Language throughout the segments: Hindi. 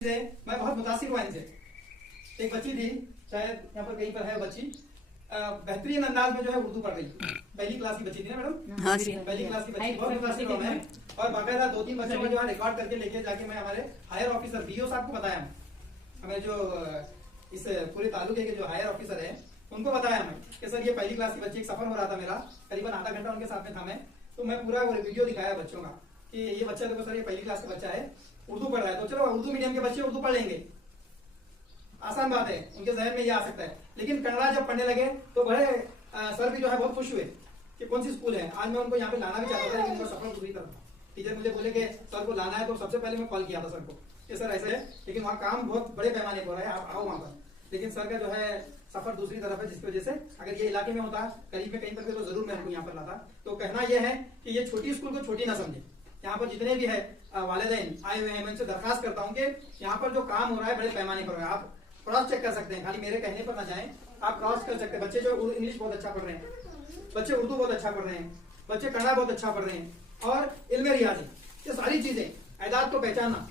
मैं बहुत मुतासिर हुआ इनसे। एक बच्ची थी, शायद यहाँ पर कहीं पर है बच्ची, बेहतरीन अंदाज में जो है उर्दू पढ़ रही। पहली क्लास की बच्ची थी ना मैडम? हाँ, पहली क्लास की बच्ची, बहुत मुतासिर हुआ मैं। और बाकायदा 2-3 बच्चों को जो है रिकॉर्ड करके लेके जाके मैं हमारे हायर ऑफिसर बीओ साहब को बताया। हमें जो इस पूरे तालुके के जो हायर ऑफिसर है उनको बताया हमें कि सर ये पहली क्लास की बच्ची, एक सफर हो रहा था मेरा, करीबन आधा घंटा उनके साथ में था मैं, तो मैं पूरा वो वीडियो दिखाया बच्चों का कि ये बच्चा देखो सर, ये पहली क्लास का बच्चा है, उर्दू पढ़ रहा है। तो चलो उर्दू मीडियम के बच्चे उर्दू पढ़ लेंगे, आसान बात है, उनके जहन में ये आ सकता है। लेकिन कन्नड़ा जब पढ़ने लगे तो बड़े सर भी जो है बहुत खुश हुए कि कौन सी स्कूल है। आज मैं उनको यहाँ पे लाना भी चाहता था, लेकिन उनका सफर दूसरी तरफ था। टीचर मुझे बोले कि सर को लाना है, तो सबसे पहले मैं कॉल किया था सर को कि सर ऐसे है, लेकिन वहाँ काम बहुत बड़े पैमाने पर है, आप आओ वहाँ पर। लेकिन सर का जो है सफर दूसरी तरफ है, जिसकी वजह से अगर ये इलाके में होता, करीब में कहीं पर, तो जरूर मैं उनको यहाँ पर लाता। तो कहना यह है कि ये छोटी स्कूल को छोटी ना समझे। यहाँ पर जितने भी है वालिदैन आए हुए हैं, मैं इनसे दरखास्त करता हूँ कि यहाँ पर जो काम हो रहा है बड़े पैमाने पर हो रहा है। आप क्रॉस चेक कर सकते हैं, खाली मेरे कहने पर ना जाएं, आप क्रॉस कर सकते हैं। बच्चे जो इंग्लिश बहुत अच्छा पढ़ रहे हैं, बच्चे उर्दू बहुत अच्छा पढ़ रहे हैं, बच्चे कन्नड़ा बहुत अच्छा पढ़ रहे हैं, और इल्म रियाजी, ये सारी चीजें, एदाद को पहचानना।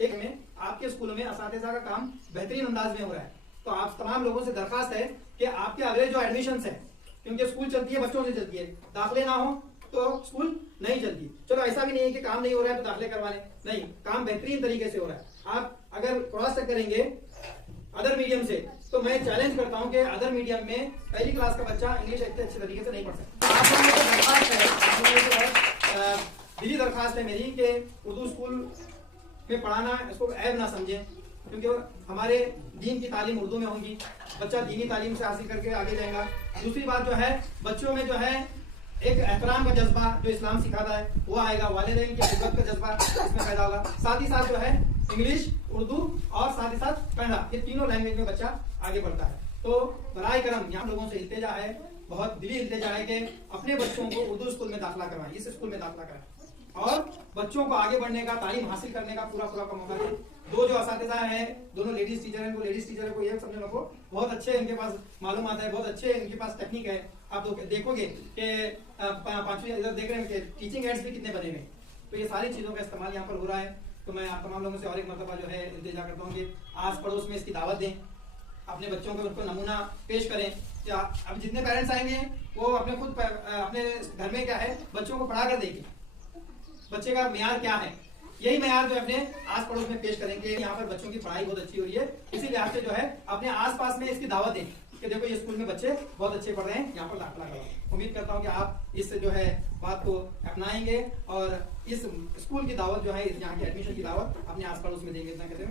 एक में आपके स्कूलों में असातिज़ा का काम बेहतरीन अंदाज में हो रहा है। तो आप तमाम लोगों से दरखास्त है कि आपके अगले जो एडमिशन है, क्योंकि स्कूल चलती है बच्चों से चलती है, दाखिले ना हो तो स्कूल नहीं चलती। चलो ऐसा भी नहीं है कि काम नहीं हो रहा है तो दाखिले करवा लें, नहीं, काम बेहतरीन तरीके से हो रहा है। आप अगर क्रॉस चेक करेंगे अदर मीडियम से, तो मैं चैलेंज करता हूं कि अदर मीडियम में पहली क्लास का बच्चा इंग्लिश इतने अच्छे तरीके से नहीं पढ़ सकता। आप लोगों को दरखास्त है, दिली दरखास्त है मेरी कि उर्दू स्कूल में पढ़ाना इसको ऐब ना समझे, क्योंकि हमारे दीन की तालीम उर्दू में होगी, बच्चा दीनी तालीम से हासिल करके आगे जाएगा। दूसरी बात जो है, बच्चों में जो है एक एहतराम का जज्बा जो इस्लाम सिखाता है वो आएगा, वालिदैन की खिदमत का जज्बा इसमें पैदा होगा। साथ ही साथ जो है इंग्लिश, उर्दू और साथ ही साथ कन्नड़ा, ये तीनों लैंग्वेज में बच्चा आगे बढ़ता है। तो बराए करम यहाँ लोगों से इल्तिजा है, बहुत दिली इल्तिजा है कि अपने बच्चों को उर्दू स्कूल में दाखिला करवाएं, इस स्कूल में दाखिला कराएं, और बच्चों को आगे बढ़ने का, तालीम हासिल करने का पूरा का मौका दें। दो जो असातिज़ा हैं, दोनों लेडीज टीचर हैं, वो लेडीज टीचर को ये समझने को बहुत अच्छे इनके पास मालूमात है, बहुत अच्छे इनके पास टेक्निक है। आप देखोगे कि 5वीं इधर देख रहे हैं कि टीचिंग एड्स भी कितने बने हुए। तो ये सारी चीजों का इस्तेमाल यहाँ पर हो रहा है। तो मैं आप तमाम लोगों से और एक मरतबा जो है इल्तिजा करता हूँ कि आस पड़ोस में इसकी दावत दें, अपने बच्चों को उनको नमूना पेश करें। क्या अब जितने पेरेंट्स आएंगे वो अपने खुद अपने घर में क्या है बच्चों को पढ़ा कर देंगे, बच्चे का मेयार क्या है, यही मेयार जो अपने आस पड़ोस में पेश करेंगे। यहाँ पर बच्चों की पढ़ाई बहुत अच्छी हो रही है, इसी लिहाज से जो है अपने आस पास में इसकी दावत दें कि देखो ये स्कूल में बच्चे बहुत अच्छे पढ़ रहे हैं, यहाँ पर दाखिला करो। उम्मीद करता हूँ कि आप इस जो है बात को अपनाएंगे और इस स्कूल की दावत जो है, यहाँ की एडमिशन की दावत अपने आस पड़ोस में देंगे। इतना कहते हैं।